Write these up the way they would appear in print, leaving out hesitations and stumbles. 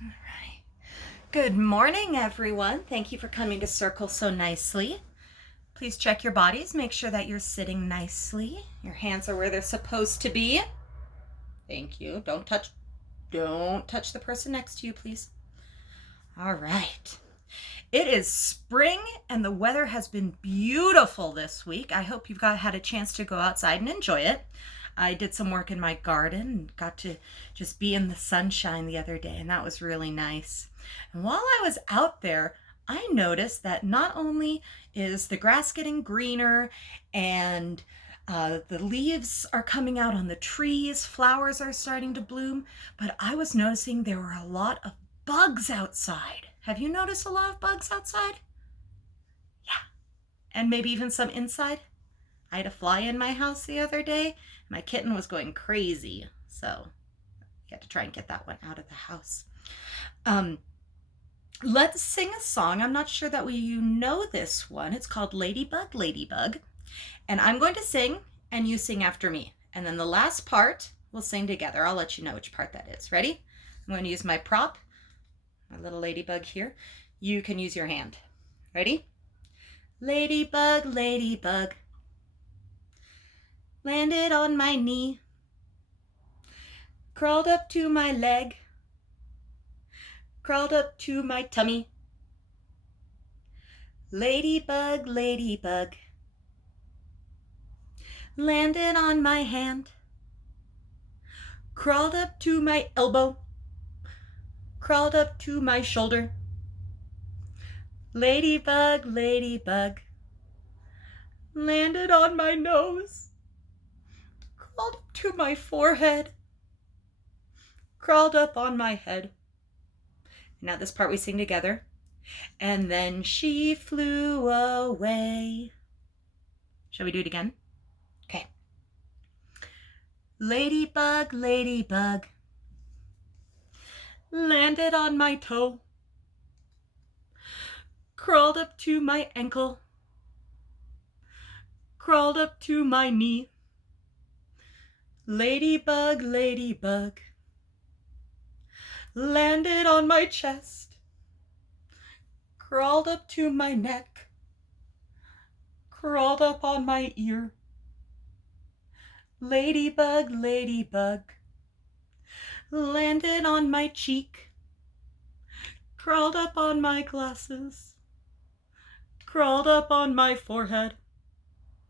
All right. Good morning, everyone. Thank you for coming to Circle so nicely. Please check your bodies. Make sure that you're sitting nicely. Your hands are where they're supposed to be. Thank you. Don't touch the person next to you, please. All right. It is spring and the weather has been beautiful this week. I hope you've had a chance to go outside and enjoy it. I did some work in my garden and got to just be in the sunshine the other day, and that was really nice. And while I was out there, I noticed that not only is the grass getting greener and the leaves are coming out on the trees, flowers are starting to bloom, but I was noticing there were a lot of bugs outside. Have you noticed a lot of bugs outside? Yeah. And maybe even some inside? I had a fly in my house the other day. My kitten was going crazy, so you had to try and get that one out of the house. Um, let's sing a song. I'm not sure that you know this one. It's called Ladybug, Ladybug. And I'm going to sing, and you sing after me. And then the last part, we'll sing together. I'll let you know which part that is. Ready? I'm going to use my prop, my little ladybug here. You can use your hand. Ready? Ladybug, ladybug, landed on my knee, crawled up to my leg, crawled up to my tummy. Ladybug, ladybug, landed on my hand, crawled up to my elbow, crawled up to my shoulder. Ladybug, ladybug, landed on my nose, crawled up to my forehead, crawled up on my head. Now this part we sing together. And then she flew away. Shall we do it again? Okay. Ladybug, ladybug, landed on my toe, crawled up to my ankle, crawled up to my knee. Ladybug, ladybug, landed on my chest, crawled up to my neck, crawled up on my ear. Ladybug, ladybug, landed on my cheek, crawled up on my glasses, crawled up on my forehead.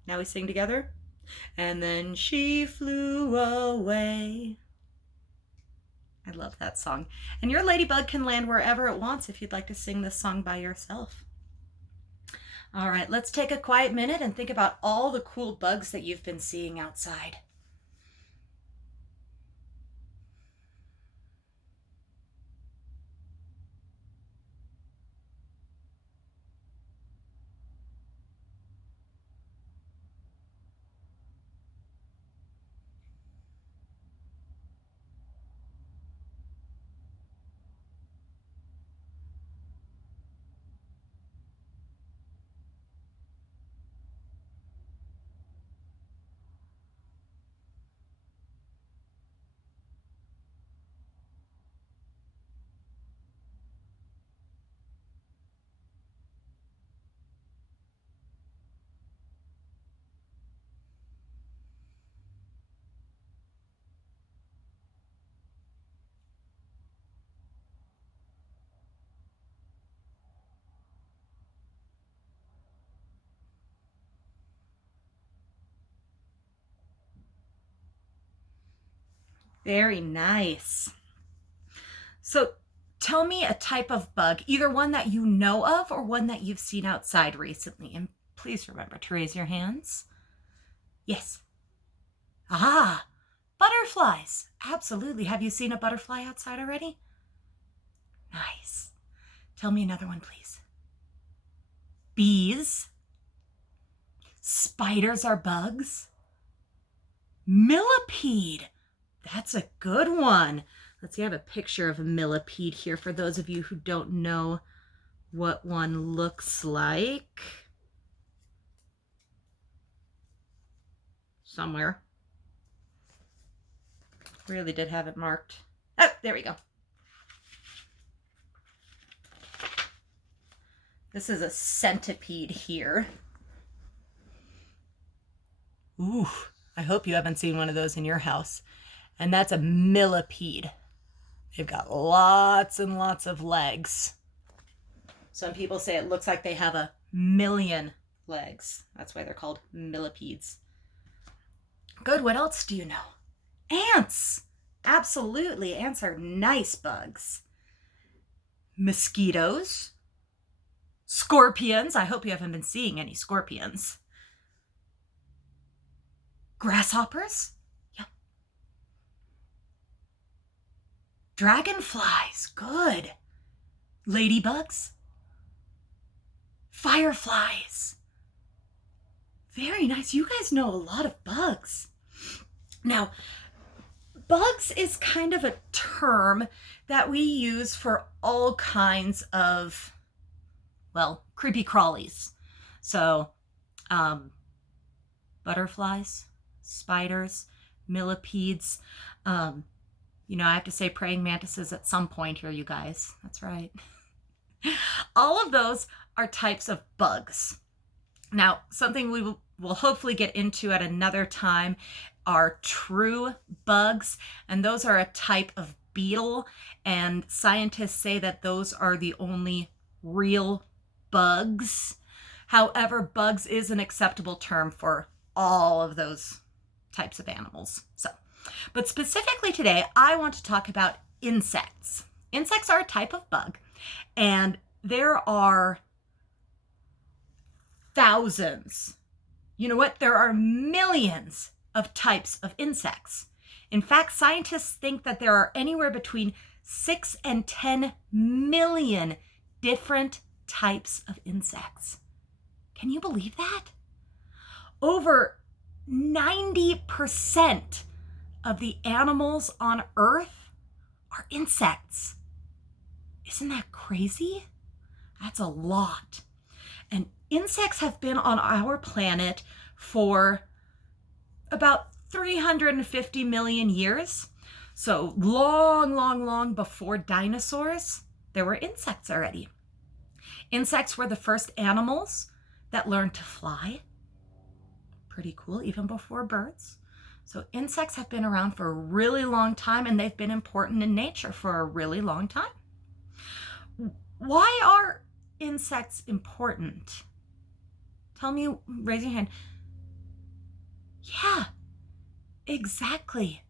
Now we sing together. And then she flew away. I love that song. And your ladybug can land wherever it wants if you'd like to sing this song by yourself. All right, let's take a quiet minute and think about all the cool bugs that you've been seeing outside. Very nice. So tell me a type of bug, either one that you know of or one that you've seen outside recently. And please remember to raise your hands. Yes. Ah, butterflies. Absolutely. Have you seen a butterfly outside already? Nice. Tell me another one, please. Bees. Spiders are bugs. Millipede. That's a good one. Let's see, I have a picture of a millipede here for those of you who don't know what one looks like. Somewhere. Really did have it marked. Oh, there we go. This is a centipede here. Ooh, I hope you haven't seen one of those in your house. And that's a millipede. They've got lots and lots of legs. Some people say it looks like they have 1,000,000 legs. That's why they're called millipedes. Good, what else do you know? Ants! Absolutely, ants are nice bugs. Mosquitoes. Scorpions. I hope you haven't been seeing any scorpions. Grasshoppers. Yep. Dragonflies. Good. Ladybugs. Fireflies. Very nice. You guys know a lot of bugs. Now, bugs is kind of a term that we use for all kinds of, well, creepy crawlies. So, butterflies, spiders, millipedes. I have to say praying mantises at some point here, you guys. That's right. All of those are types of bugs. Now, something we will hopefully get into at another time are true bugs, and those are a type of beetle, and scientists say that those are the only real bugs. However, bugs is an acceptable term for all of those types of animals. But specifically today, I want to talk about insects. Insects are a type of bug, and there are thousands. You know what? There are millions of types of insects. In fact, scientists think that there are anywhere between 6 and 10 million different types of insects. Can you believe that? Over 90% of the animals on Earth are insects. Isn't that crazy? That's a lot. And insects have been on our planet for about 350 million years. So long before dinosaurs, there were insects already. Insects were the first animals that learned to fly. Pretty cool, even before birds. So insects have been around for a really long time, and they've been important in nature for a really long time. Why are insects important? Tell me, raise your hand. Yeah, exactly.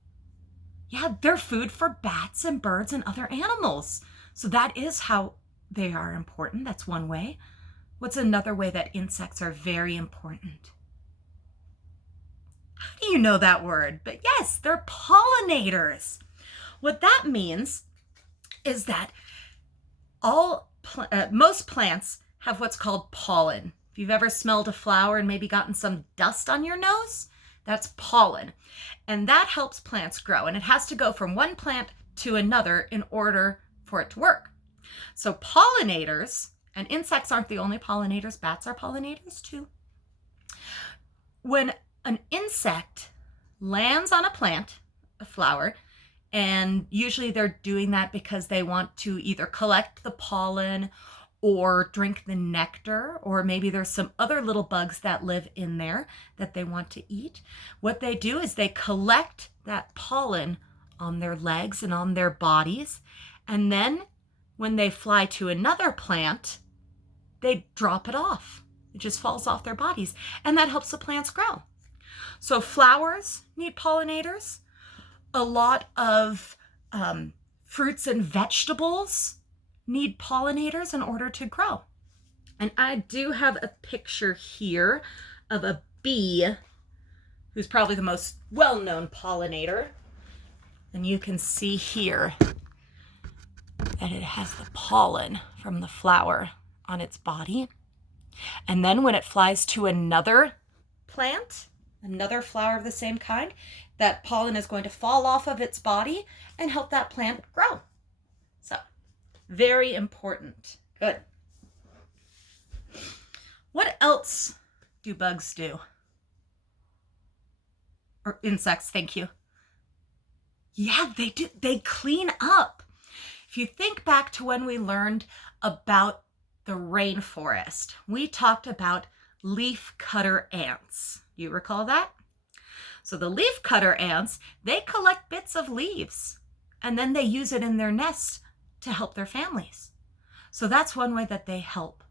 Yeah, they're food for bats and birds and other animals. So that is how they are important. That's one way. What's another way that insects are very important? How do you know that word? But yes, they're pollinators. What that means is that most plants have what's called pollen. If you've ever smelled a flower and maybe gotten some dust on your nose, that's pollen. And that helps plants grow. And it has to go from one plant to another in order for it to work. So pollinators, and insects aren't the only pollinators, bats are pollinators too. When an insect lands on a plant, a flower, and usually they're doing that because they want to either collect the pollen or drink the nectar, or maybe there's some other little bugs that live in there that they want to eat. What they do is they collect that pollen on their legs and on their bodies, and then when they fly to another plant, they drop it off. It just falls off their bodies, and that helps the plants grow. So flowers need pollinators. A lot of fruits and vegetables need pollinators in order to grow. And I do have a picture here of a bee who's probably the most well-known pollinator. And you can see here that it has the pollen from the flower on its body. And then when it flies to another plant, another flower of the same kind, that pollen is going to fall off of its body and help that plant grow. So, very important. Good. What else do bugs do? Or insects, thank you. Yeah, they do. They clean up. If you think back to when we learned about the rainforest, we talked about leaf cutter ants. You recall that? So the leaf cutter ants, they collect bits of leaves and then they use it in their nests to help their families. So that's one way that they help.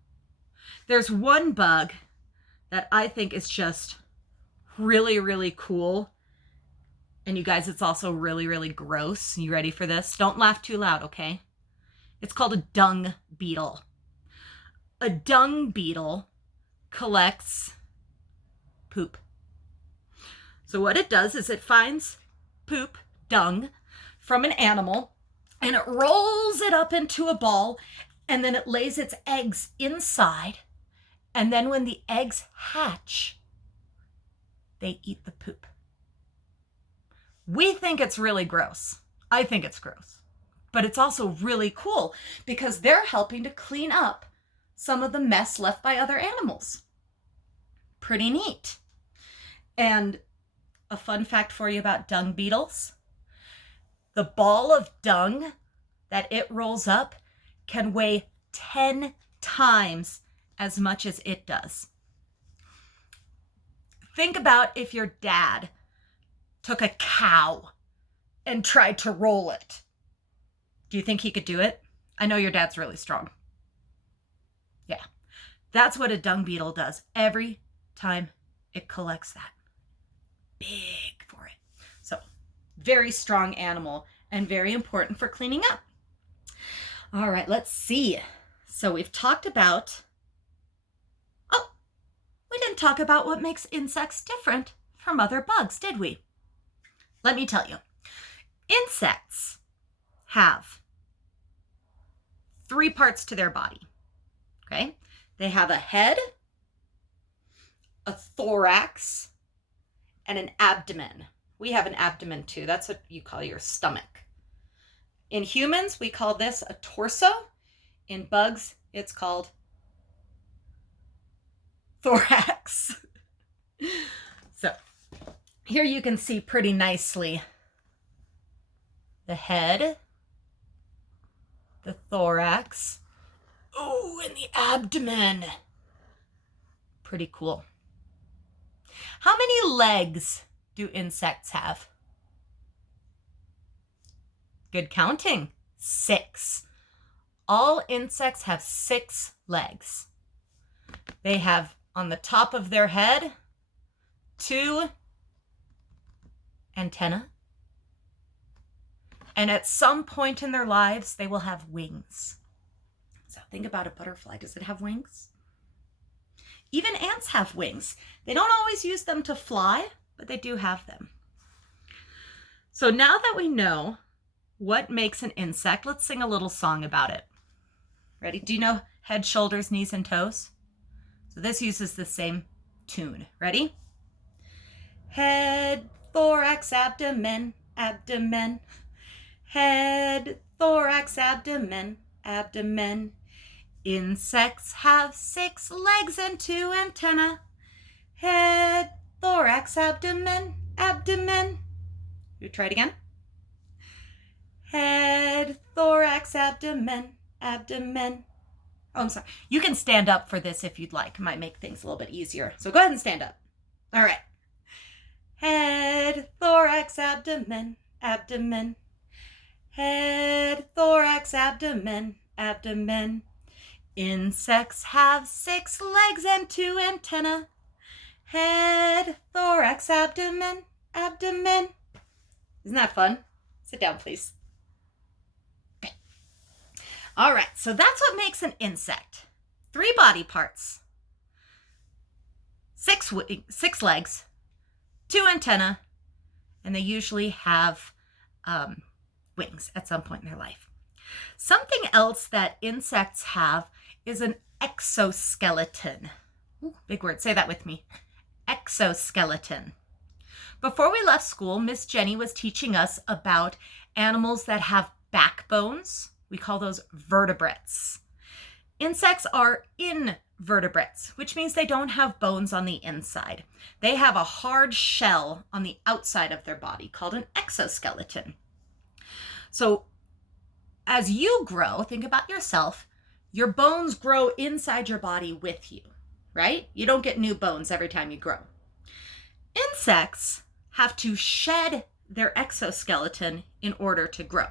There's one bug that I think is just really, really cool. And you guys, it's also really, really gross. You ready for this? Don't laugh too loud, okay? It's called a dung beetle. A dung beetle collects poop. So what it does is it finds poop, dung, from an animal, and it rolls it up into a ball, and then it lays its eggs inside. And then when the eggs hatch, they eat the poop. We think it's really gross. I think it's gross. But it's also really cool because they're helping to clean up some of the mess left by other animals. Pretty neat. And a fun fact for you about dung beetles. The ball of dung that it rolls up can weigh 10 times as much as it does. Think about if your dad took a cow and tried to roll it. Do you think he could do it? I know your dad's really strong. Yeah, that's what a dung beetle does every time it collects that. Big for it. So, very strong animal and very important for cleaning up. All right, let's see. So we've talked about, we didn't talk about what makes insects different from other bugs, did we? Let me tell you. Insects have 3 parts to their body, okay? They have a head, a thorax, and an abdomen. We have an abdomen too. That's what you call your stomach. In humans, we call this a torso. In bugs, it's called thorax. So here you can see pretty nicely the head, the thorax, oh, and the abdomen. Pretty cool. How many legs do insects have? Good counting. 6. All insects have 6 legs. They have on the top of their head 2 antennae. And at some point in their lives, they will have wings. So think about a butterfly. Does it have wings? Even ants have wings. They don't always use them to fly, but they do have them. So now that we know what makes an insect, let's sing a little song about it. Ready? Do you know head, shoulders, knees, and toes? So this uses the same tune. Ready? Head, thorax, abdomen, abdomen. Head, thorax, abdomen, abdomen. Insects have 6 legs and 2 antennae. Head, thorax, abdomen, abdomen. You try it again. Head, thorax, abdomen, abdomen. Oh, I'm sorry. You can stand up for this if you'd like. It might make things a little bit easier. So go ahead and stand up. All right. Head, thorax, abdomen, abdomen. Head, thorax, abdomen, abdomen. Insects have 6 legs and 2 antennae. Head, thorax, abdomen, abdomen. Isn't that fun? Sit down, please. Okay. All right, so that's what makes an insect. 3 body parts, 6 legs, 2 antennae, and they usually have wings at some point in their life. Something else that insects have is an exoskeleton. Ooh, big word. Say that with me. Exoskeleton. Before we left school, Miss Jenny was teaching us about animals that have backbones. We call those vertebrates. Insects are invertebrates, which means they don't have bones on the inside. They have a hard shell on the outside of their body called an exoskeleton. So as you grow, think about yourself, your bones grow inside your body with you, right? You don't get new bones every time you grow. Insects have to shed their exoskeleton in order to grow.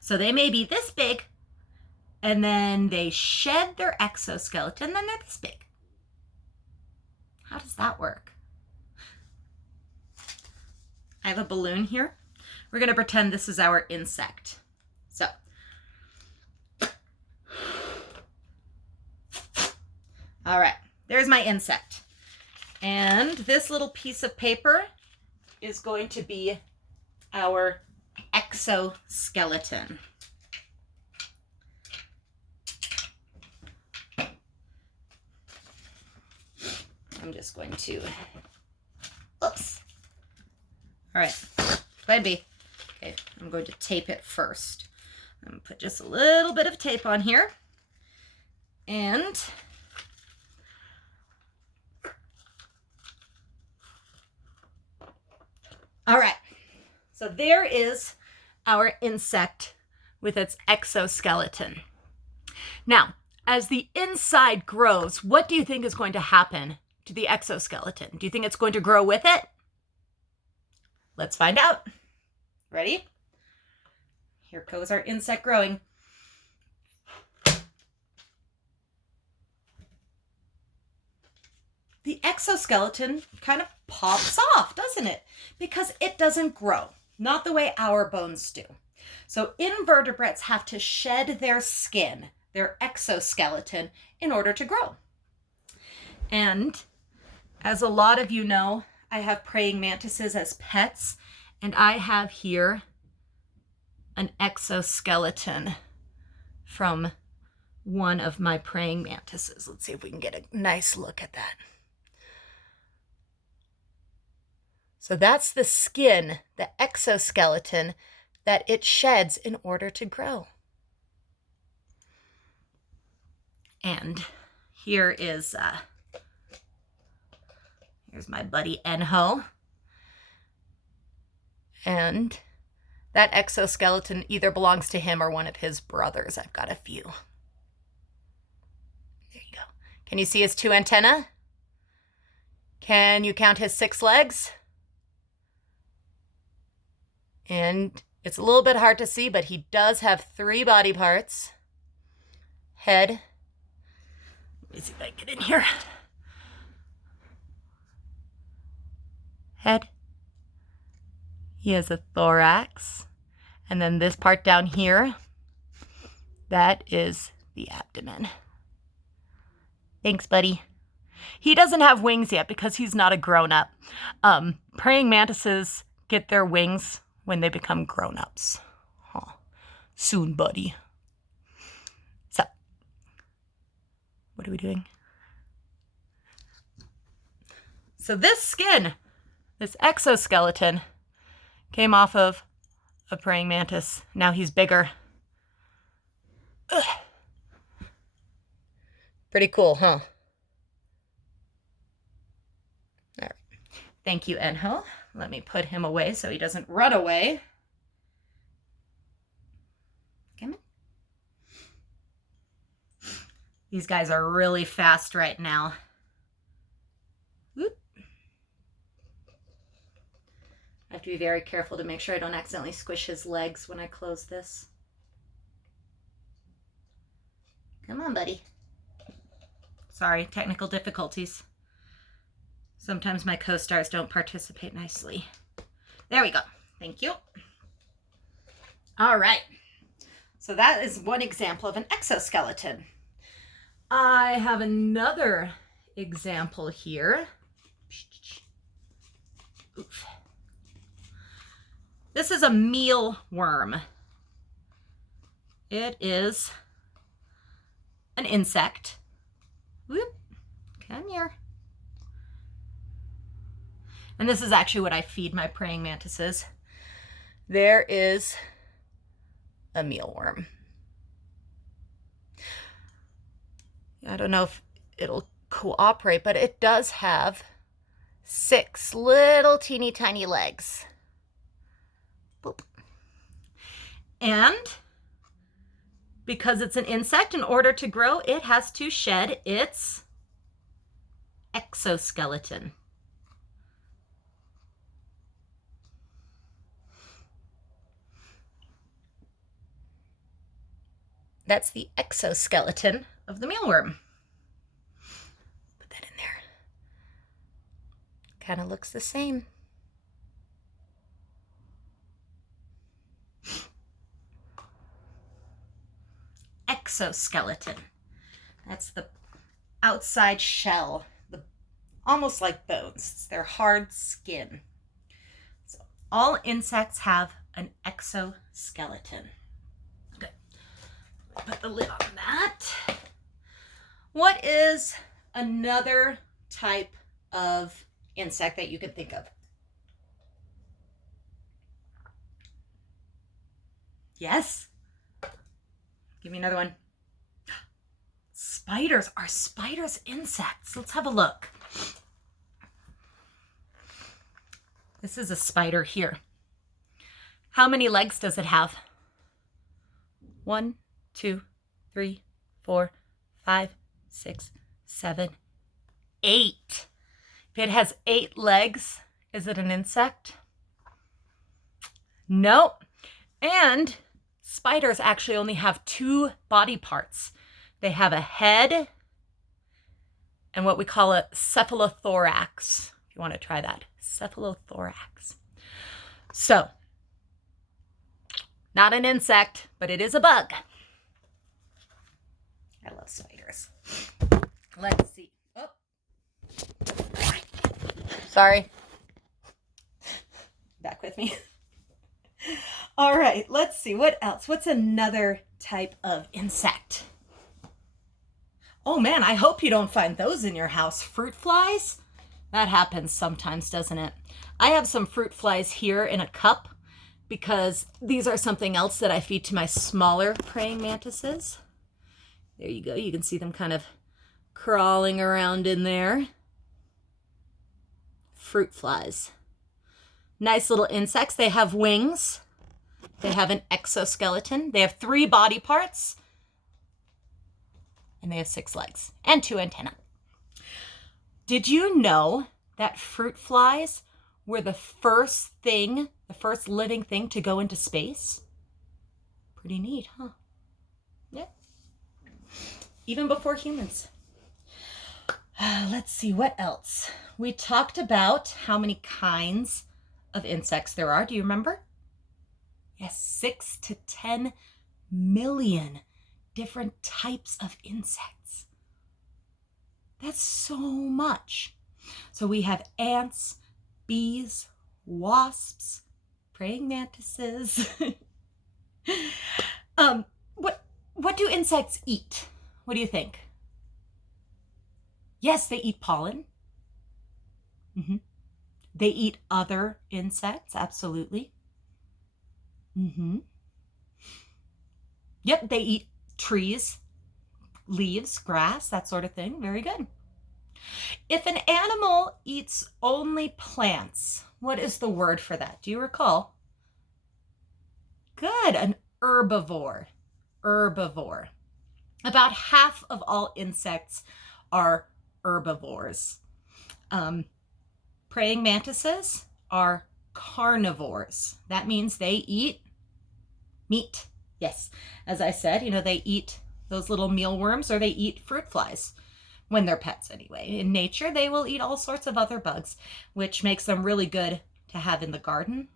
So they may be this big, and then they shed their exoskeleton, then they're this big. How does that work? I have a balloon here. We're going to pretend this is our insect. So, all right, there's my insect. And this little piece of paper is going to be our exoskeleton. I'm just going to, oops. All right, plan B. Okay, I'm going to tape it first. I'm going to put just a little bit of tape on here. And all right, so there is our insect with its exoskeleton. Now, as the inside grows, what do you think is going to happen to the exoskeleton? Do you think it's going to grow with it? Let's find out. Ready? Here goes our insect growing. The exoskeleton kind of pops off, doesn't it? Because it doesn't grow, not the way our bones do. So invertebrates have to shed their skin, their exoskeleton, in order to grow. And as a lot of you know, I have praying mantises as pets, and I have here an exoskeleton from one of my praying mantises. Let's see if we can get a nice look at that. So that's the skin, the exoskeleton that it sheds in order to grow. And here is here's my buddy Enho. And that exoskeleton either belongs to him or one of his brothers. I've got a few. There you go. Can you see his 2 antennae? Can you count his 6 legs? And it's a little bit hard to see, but he does have 3 body parts. Head. Let me see if I can get in here. Head. He has a thorax. And then this part down here, that is the abdomen. Thanks, buddy. He doesn't have wings yet because he's not a grown-up. Praying mantises get their wings when they become grown-ups. Oh, soon, buddy. So, what are we doing? So this skin, this exoskeleton, came off of a praying mantis. Now he's bigger. Ugh. Pretty cool, huh? All right. Thank you, Enho. Let me put him away so he doesn't run away. Come on. These guys are really fast right now. Whoop. I have to be very careful to make sure I don't accidentally squish his legs when I close this. Come on, buddy. Sorry, technical difficulties. Sometimes my co-stars don't participate nicely. There we go. Thank you. All right. So that is one example of an exoskeleton. I have another example here. Oof. This is a mealworm. It is an insect. Whoop. Come here. And this is actually what I feed my praying mantises. There is a mealworm. I don't know if it'll cooperate, but it does have 6 little teeny tiny legs. Boop. And Because it's an insect, in order to grow, it has to shed its exoskeleton. That's the exoskeleton of the mealworm. Put that in there. Kind of looks the same. Exoskeleton. That's the outside shell, almost like bones. It's their hard skin. So all insects have an exoskeleton. Good. Put the lid on that. What is another type of insect that you can think of? Yes? Give me another one. Spiders. Are spiders insects? Let's have a look. This is a spider here. How many legs does it have? 1, 2, 3, 4, 5, 6, 7, 8. If it has 8 legs, is it an insect? Nope. And spiders actually only have 2 body parts. They have a head and what we call a cephalothorax. If you want to try that, cephalothorax. So, not an insect, but it is a bug. I love spiders. Let's see. Oh. Sorry. Back with me. All right, let's see. What else? What's another type of insect? Oh man, I hope you don't find those in your house. Fruit flies? That happens sometimes, doesn't it? I have some fruit flies here in a cup because these are something else that I feed to my smaller praying mantises. There you go. You can see them kind of crawling around in there. Fruit flies. Nice little insects. They have wings. They have an exoskeleton. They have 3 body parts. And they have 6 legs and 2 antennae. Did you know that fruit flies were the first living thing to go into space? Pretty neat, huh? Yeah. Even before humans. Let's see, what else? We talked about how many kinds of insects there are. Do you remember? Yes, 6 to 10 million different types of insects. That's so much. So we have ants, bees, wasps, praying mantises. What do insects eat? What do you think? Yes, they eat pollen. Mm-hmm. They eat other insects, absolutely. Mm-hmm. Yep, they eat trees, leaves, grass, that sort of thing. Very good. If an animal eats only plants, what is the word for that? Do you recall? Good, an herbivore. Herbivore. About half of all insects are herbivores. Praying mantises are carnivores. That means they eat meat. Yes, as I said, they eat those little mealworms or they eat fruit flies when they're pets anyway. In nature, they will eat all sorts of other bugs, which makes them really good to have in the garden.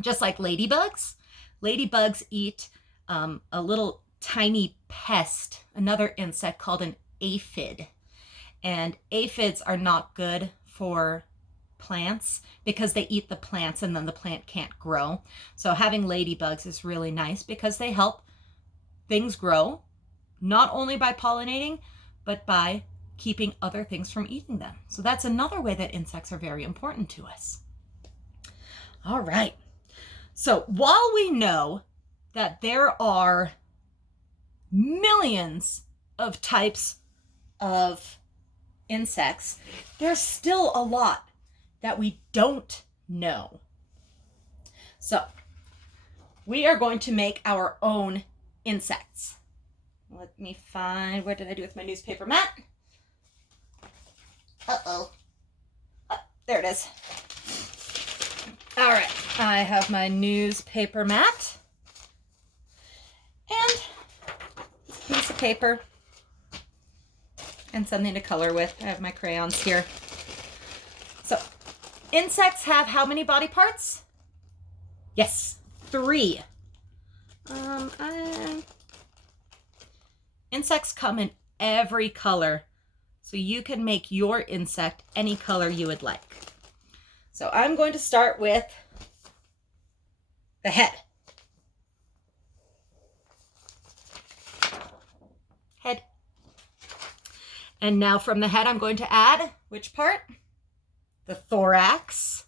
Just like ladybugs. Ladybugs eat a little tiny pest, another insect called an aphid. And aphids are not good for plants because they eat the plants and then the plant can't grow. So having ladybugs is really nice because they help things grow, not only by pollinating, but by keeping other things from eating them. So that's another way that insects are very important to us. All right. So while we know that there are millions of types of insects, there's still a lot that we don't know. So we are going to make our own insects. Let me find, what did I do with my newspaper mat? Uh-oh. There it is. All right, I have my newspaper mat and a piece of paper and something to color with. I have my crayons here. So, insects have how many body parts? Yes, 3. Insects come in every color, so you can make your insect any color you would like. So I'm going to start with the head. Head. And now from the head, I'm going to add which part? The thorax.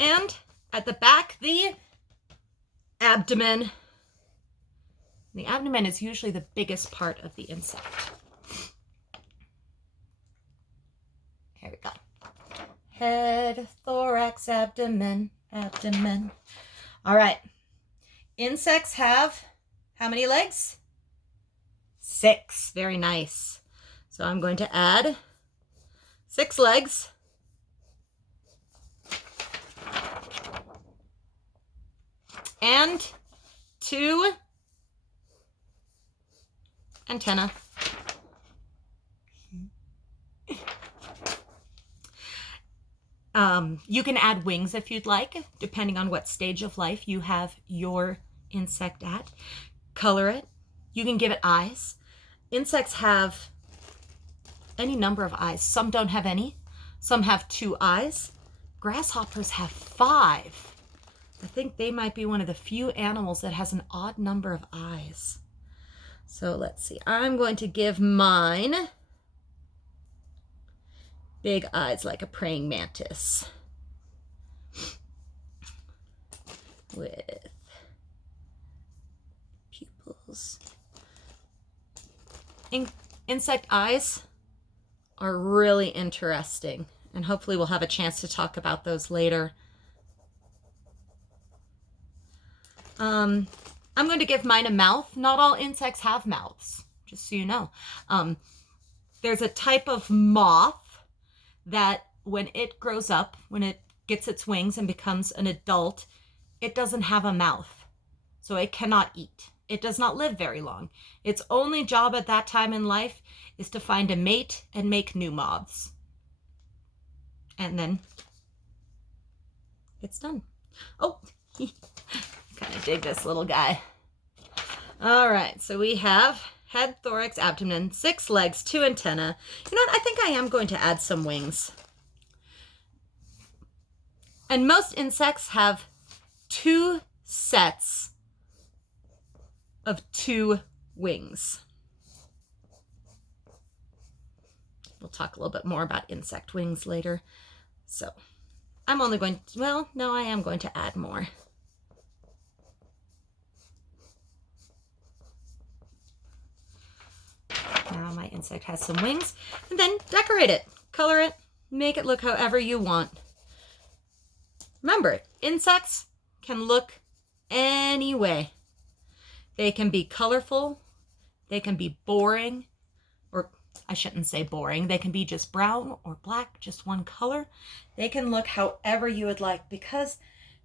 And at the back, the abdomen. The abdomen is usually the biggest part of the insect. Here we go. Head, thorax, abdomen, abdomen. All right. Insects have how many legs? 6. Very nice. So I'm going to add 6 legs. And 2 antennae. You can add wings if you'd like, depending on what stage of life you have your insect at. Color it. You can give it eyes. Insects have any number of eyes. Some don't have any. Some have 2 eyes. Grasshoppers have 5. I think they might be one of the few animals that has an odd number of eyes. So let's see. I'm going to give mine big eyes like a praying mantis with pupils. Insect eyes are really interesting, and hopefully we'll have a chance to talk about those later. I'm going to give mine a mouth. Not all insects have mouths, just so you know. There's a type of moth that when it grows up, when it gets its wings and becomes an adult, it doesn't have a mouth. So it cannot eat. It does not live very long. Its only job at that time in life is to find a mate and make new moths. And then it's done. Oh, kind of dig this little guy. All right, so we have head, thorax, abdomen, 6 legs, 2 antennae. You know what? I think I am going to add some wings. And most insects have 2 sets of 2 wings. We'll talk a little bit more about insect wings later. So I'm only going to, well, no, I am going to add more. Now my insect has some wings, and then decorate it, color it, make it look however you want. Remember, insects can look any way. They can be colorful, they can be boring, or I shouldn't say boring, they can be just brown or black, just one color. They can look however you would like, because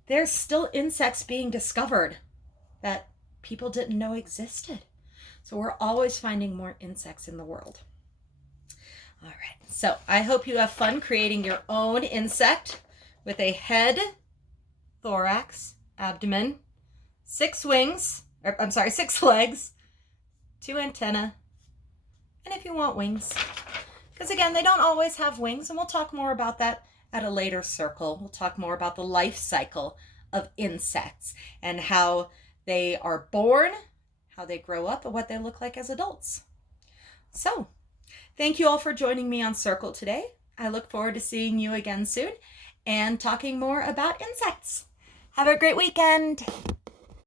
there's still insects being discovered that people didn't know existed. So we're always finding more insects in the world. All right, so I hope you have fun creating your own insect with a head, thorax, abdomen, 6 wings, or I'm sorry, 6 legs, 2 antennae, and if you want wings. Because again, they don't always have wings, and we'll talk more about that at a later circle. We'll talk more about the life cycle of insects and how they are born, how they grow up, and what they look like as adults. So, thank you all for joining me on Circle today. I look forward to seeing you again soon and talking more about insects. Have a great weekend.